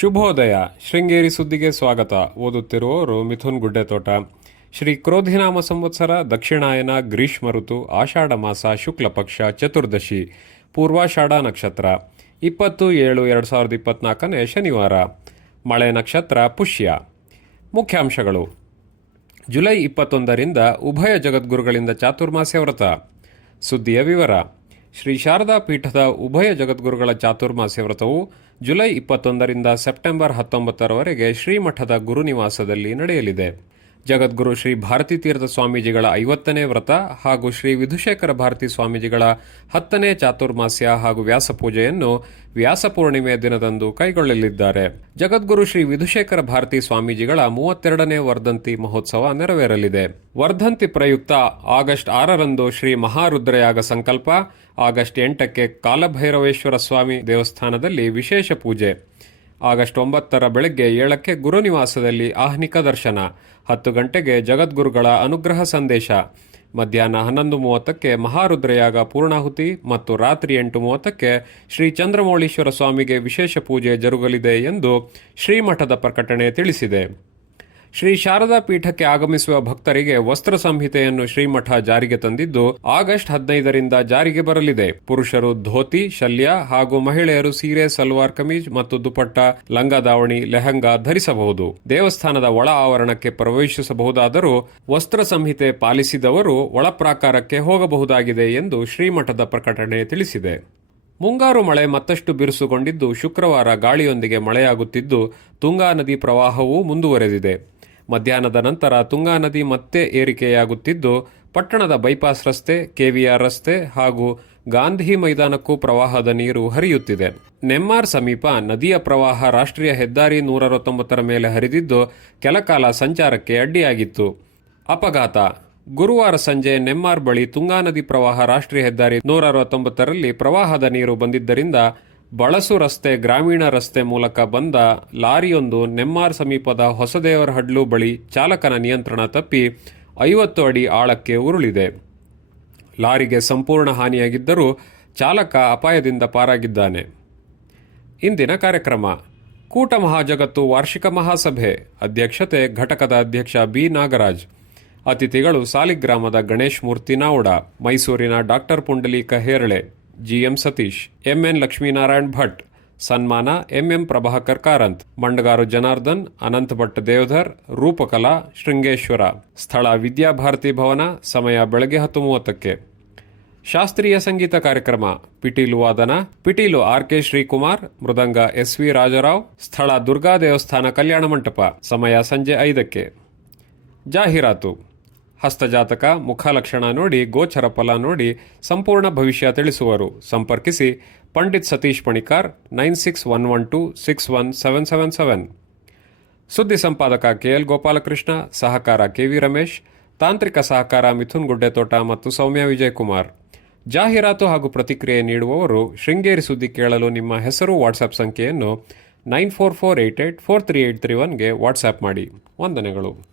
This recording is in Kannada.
ಶುಭೋದಯ. ಶೃಂಗೇರಿ ಸುದ್ದಿಗೆ ಸ್ವಾಗತ. ಓದುತ್ತಿರುವವರು ಮಿಥುನ್ ಗುಡ್ಡೆತೋಟ. ಶ್ರೀ ಕ್ರೋಧಿನಾಮ ಸಂವತ್ಸರ, ದಕ್ಷಿಣಾಯನ, ಗ್ರೀಷ್ಮ ಋತು, ಆಷಾಢ ಮಾಸ, ಶುಕ್ಲ ಪಕ್ಷ, ಚತುರ್ದಶಿ, ಪೂರ್ವಾಷಾಢ ನಕ್ಷತ್ರ. ಇಪ್ಪತ್ತು ಏಳು ಎರಡು ಸಾವಿರದ ಇಪ್ಪತ್ನಾಲ್ಕನೇ ಶನಿವಾರ. ಮಳೆ ನಕ್ಷತ್ರ ಪುಷ್ಯ. ಮುಖ್ಯಾಂಶಗಳು. ಜುಲೈ ಇಪ್ಪತ್ತೊಂದರಿಂದ ಉಭಯ ಜಗದ್ಗುರುಗಳಿಂದ ಚಾತುರ್ಮಾಸ್ಯ ವ್ರತ. ಸುದ್ದಿಯ ವಿವರ. ಶ್ರೀ ಶಾರದಾ ಪೀಠದ ಉಭಯ ಜಗದ್ಗುರುಗಳ ಚಾತುರ್ಮಾಸ್ಯ ವ್ರತವು ಜುಲೈ ಇಪ್ಪತ್ತೊಂದರಿಂದ ಸೆಪ್ಟೆಂಬರ್ ಹತ್ತೊಂಬತ್ತರವರೆಗೆ ಶ್ರೀಮಠದ ಗುರುನಿವಾಸದಲ್ಲಿ ನಡೆಯಲಿದೆ. ಜಗದ್ಗುರು ಶ್ರೀ ಭಾರತೀ ತೀರ್ಥ ಸ್ವಾಮೀಜಿಗಳ ಐವತ್ತನೇ ವ್ರತ ಹಾಗೂ ಶ್ರೀ ವಿಧುಶೇಖರ ಭಾರತಿ ಸ್ವಾಮೀಜಿಗಳ ಹತ್ತನೇ ಚಾತುರ್ಮಾಸ್ಯ ಹಾಗೂ ವ್ಯಾಸಪೂಜೆಯನ್ನು ವ್ಯಾಸಪೂರ್ಣಿಮೆ ದಿನದಂದು ಕೈಗೊಳ್ಳಲಿದ್ದಾರೆ. ಜಗದ್ಗುರು ಶ್ರೀ ವಿಧುಶೇಖರ ಭಾರತಿ ಸ್ವಾಮೀಜಿಗಳ ಮೂವತ್ತೆರಡನೇ ವರ್ಧಂತಿ ಮಹೋತ್ಸವ ನೆರವೇರಲಿದೆ. ವರ್ಧಂತಿ ಪ್ರಯುಕ್ತ ಆಗಸ್ಟ್ ಆರರಂದು ಶ್ರೀ ಮಹಾರುದ್ರಯಾಗ ಸಂಕಲ್ಪ, ಆಗಸ್ಟ್ ಎಂಟಕ್ಕೆ ಕಾಲಭೈರವೇಶ್ವರ ಸ್ವಾಮಿ ದೇವಸ್ಥಾನದಲ್ಲಿ ವಿಶೇಷ ಪೂಜೆ. ಆಗಸ್ಟ್ ಒಂಬತ್ತರ ಬೆಳಗ್ಗೆ ಏಳಕ್ಕೆ ಗುರುನಿವಾಸದಲ್ಲಿ ಆಹ್ನಿಕ ದರ್ಶನ, ಹತ್ತು ಗಂಟೆಗೆ ಜಗದ್ಗುರುಗಳ ಅನುಗ್ರಹ ಸಂದೇಶ. ಮಧ್ಯಾಹ್ನ ಹನ್ನೊಂದು ಮೂವತ್ತಕ್ಕೆ ಮಹಾರುದ್ರಯಾಗ ಪೂರ್ಣಾಹುತಿ ಮತ್ತು ರಾತ್ರಿ ಎಂಟು ಮೂವತ್ತಕ್ಕೆ ಶ್ರೀ ಚಂದ್ರಮೌಳೀಶ್ವರ ಸ್ವಾಮಿಗೆ ವಿಶೇಷ ಪೂಜೆ ಜರುಗಲಿದೆ ಎಂದು ಶ್ರೀಮಠದ ಪ್ರಕಟಣೆ ತಿಳಿಸಿದೆ. ಶ್ರೀ ಶಾರದಾ ಪೀಠಕ್ಕೆ ಆಗಮಿಸುವ ಭಕ್ತರಿಗೆ ವಸ್ತ್ರ ಸಂಹಿತೆಯನ್ನು ಶ್ರೀಮಠ ಜಾರಿಗೆ ತಂದಿದ್ದು, ಆಗಸ್ಟ್ ಹದಿನೈದರಿಂದ ಜಾರಿಗೆ ಬರಲಿದೆ. ಪುರುಷರು ಧೋತಿ, ಶಲ್ಯ ಹಾಗೂ ಮಹಿಳೆಯರು ಸೀರೆ, ಸಲ್ವಾರ್ ಕಮೀಜ್ ಮತ್ತು ದುಪಟ್ಟ, ಲಂಗ ದಾವಣಿ, ಲೆಹಂಗಾ ಧರಿಸಬಹುದು. ದೇವಸ್ಥಾನದ ಒಳ ಆವರಣಕ್ಕೆ ಪ್ರವೇಶಿಸಬಹುದಾದರೂ ವಸ್ತ್ರ ಸಂಹಿತೆ ಪಾಲಿಸಿದವರು ಒಳ ಪ್ರಾಕಾರಕ್ಕೆ ಹೋಗಬಹುದಾಗಿದೆ ಎಂದು ಶ್ರೀಮಠದ ಪ್ರಕಟಣೆ ತಿಳಿಸಿದೆ. ಮುಂಗಾರು ಮಳೆ ಮತ್ತಷ್ಟು ಬಿರುಸುಗೊಂಡಿದ್ದು, ಶುಕ್ರವಾರ ಗಾಳಿಯೊಂದಿಗೆ ಮಳೆಯಾಗುತ್ತಿದ್ದು, ತುಂಗಾ ನದಿ ಪ್ರವಾಹವೂ ಮುಂದುವರೆದಿದೆ. ಮಧ್ಯಾಹ್ನದ ನಂತರ ತುಂಗಾ ನದಿ ಮತ್ತೆ ಏರಿಕೆಯಾಗುತ್ತಿದ್ದು, ಪಟ್ಟಣದ ಬೈಪಾಸ್ ರಸ್ತೆ, ಕೆವಿಆರ್ ರಸ್ತೆ ಹಾಗೂ ಗಾಂಧಿ ಮೈದಾನಕ್ಕೂ ಪ್ರವಾಹದ ನೀರು ಹರಿಯುತ್ತಿದೆ. ನೆಮ್ಮಾರ್ ಸಮೀಪ ನದಿಯ ಪ್ರವಾಹ ರಾಷ್ಟ್ರೀಯ ಹೆದ್ದಾರಿ ನೂರ ಅರವತ್ತೊಂಬತ್ತರ ಮೇಲೆ ಹರಿದಿದ್ದು ಕೆಲಕಾಲ ಸಂಚಾರಕ್ಕೆ ಅಡ್ಡಿಯಾಗಿತ್ತು. ಅಪಘಾತ. ಗುರುವಾರ ಸಂಜೆ ನೆಮ್ಮಾರ್ ಬಳಿ ತುಂಗಾ ನದಿ ಪ್ರವಾಹ ರಾಷ್ಟ್ರೀಯ ಹೆದ್ದಾರಿ ನೂರ ಅರವತ್ತೊಂಬತ್ತರಲ್ಲಿ ಪ್ರವಾಹದ ನೀರು ಬಂದಿದ್ದರಿಂದ ಬಳಸು ರಸ್ತೆ, ಗ್ರಾಮೀಣ ರಸ್ತೆ ಮೂಲಕ ಬಂದ ಲಾರಿಯೊಂದು ನೆಮ್ಮಾರ್ ಸಮೀಪದ ಹೊಸದೇವರ ಹಡ್ಲು ಬಳಿ ಚಾಲಕನ ನಿಯಂತ್ರಣ ತಪ್ಪಿ ಐವತ್ತು ಅಡಿ ಆಳಕ್ಕೆ ಉರುಳಿದೆ. ಲಾರಿಗೆ ಸಂಪೂರ್ಣ ಹಾನಿಯಾಗಿದ್ದರೂ ಚಾಲಕ ಅಪಾಯದಿಂದ ಪಾರಾಗಿದ್ದಾನೆ. ಇಂದಿನ ಕಾರ್ಯಕ್ರಮ, ಕೂಟ ಮಹಾಜಗತ್ತು ವಾರ್ಷಿಕ ಮಹಾಸಭೆ, ಅಧ್ಯಕ್ಷತೆ ಘಟಕದ ಅಧ್ಯಕ್ಷ ಬಿ. ನಾಗರಾಜ್. ಅತಿಥಿಗಳು ಸಾಲಿಗ್ರಾಮದ ಗಣೇಶ್ ಮೂರ್ತಿ ನಾವುಡ, ಮೈಸೂರಿನ doctor Pundalika Herale. GM Satish, MN Lakshminarayan Bhat, ಸನ್ಮಾನ ಎಂಎಂ ಪ್ರಭಾಕರ್ ಕಾರಂತ್, ಮಂಡಗಾರು ಜನಾರ್ದನ್, ಅನಂತ ಭಟ್ ದೇವಧರ್, ರೂಪಕಲಾ, ಶೃಂಗೇಶ್ವರ. ಸ್ಥಳ ವಿದ್ಯಾಭಾರತಿ ಭವನ, ಸಮಯ ಬೆಳಗ್ಗೆ ಹತ್ತು ಮೂವತ್ತಕ್ಕೆ. ಶಾಸ್ತ್ರೀಯ ಸಂಗೀತ ಕಾರ್ಯಕ್ರಮ, ಪಿಟೀಲು ವಾದನ, ಪಿಟೀಲು ಆರ್ ಕೆ ಶ್ರೀಕುಮಾರ್, ಮೃದಂಗ ಎಸ್ ವಿ ರಾಜರಾವ್, ಸ್ಥಳ ದುರ್ಗಾ ದೇವಸ್ಥಾನ ಕಲ್ಯಾಣ ಮಂಟಪ, ಸಮಯ ಸಂಜೆ ಐದಕ್ಕೆ. ಜಾಹೀರಾತು. ಹಸ್ತಜಾತಕ, ಮುಖಲಕ್ಷಣ ನೋಡಿ, ಗೋಚರ ಫಲ ನೋಡಿ ಸಂಪೂರ್ಣ ಭವಿಷ್ಯ ತಿಳಿಸುವರು. ಸಂಪರ್ಕಿಸಿ Pandit Satish Panikar, nine six one one two six one seven seven seven. ಸುದ್ದಿ ಸಂಪಾದಕ ಕೆಎಲ್ ಗೋಪಾಲಕೃಷ್ಣ, ಸಹಕಾರ ಕೆವಿ ರಮೇಶ್, ತಾಂತ್ರಿಕ ಸಹಕಾರ ಮಿಥುನ್ ಗುಡ್ಡೆತೋಟ ಮತ್ತು ಸೌಮ್ಯ ವಿಜಯಕುಮಾರ್. ಜಾಹೀರಾತು ಹಾಗೂ ಪ್ರತಿಕ್ರಿಯೆ ನೀಡುವವರು ಶೃಂಗೇರಿ ಸುದ್ದಿ ಕೇಳಲು ನಿಮ್ಮ ಹೆಸರು ವಾಟ್ಸಪ್ ಸಂಖ್ಯೆಯನ್ನು nine four four eight eight four three eight three ಒನ್ಗೆ WhatsApp ಮಾಡಿ. ವಂದನೆಗಳು.